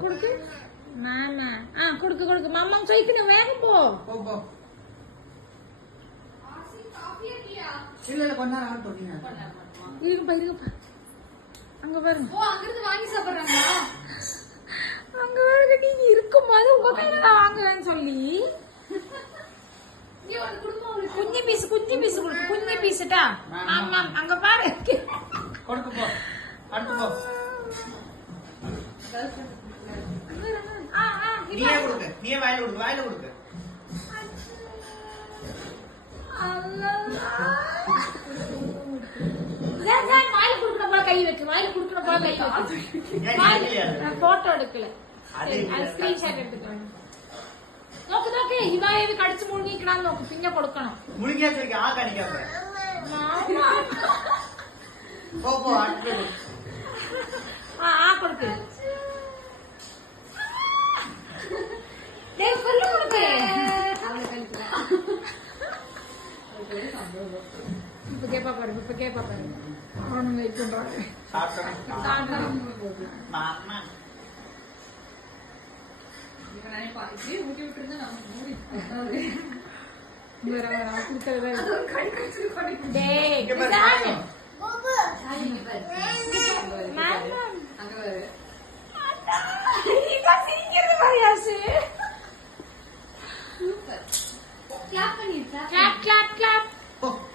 கொடுக்கு மாமா கொடுக்கு கொடுக்கு மாமா சொல்லிக்கணும் வேகம் போ இருங்கப்பா இருங்கப்பா அங்க பாருங்க வாங்கி சாப்பிடுறாங்களா அங்க பாருங்க நீங்க இருக்கும்போது உங்க கையில நான் வாங்குவேன்னு சொல்லி குஞ்சு பீஸ் கொடுக்கு குஞ்சு பீஸ்டா ஆமா அங்க பாரு கொடுக்கு போ அடுத்து போ நீயே வாயில கொடுக்கு வாயில் குடுக்கற போல கை வச்சு போட்டோ எடுக்கல ஸ்கிரீன்ஷாட் எடுத்துக்கலாம் നോക്ക് ഇവായവി കടിച്ചു മുഴുങ്ങിക്കണാന്ന് നോക്ക് പിന്നെ കൊടുക്കണം കൊടുക്ക് കൊടുക്ക് ഇപ്പൊ കേപ്പാ പാரு അവനും കഴിക്കുമ്പോ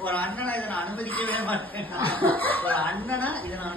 ஒரு அண்ணனை இதை நான் அனுமதிக்கவே மாட்டேன். ஒரு அண்ணன்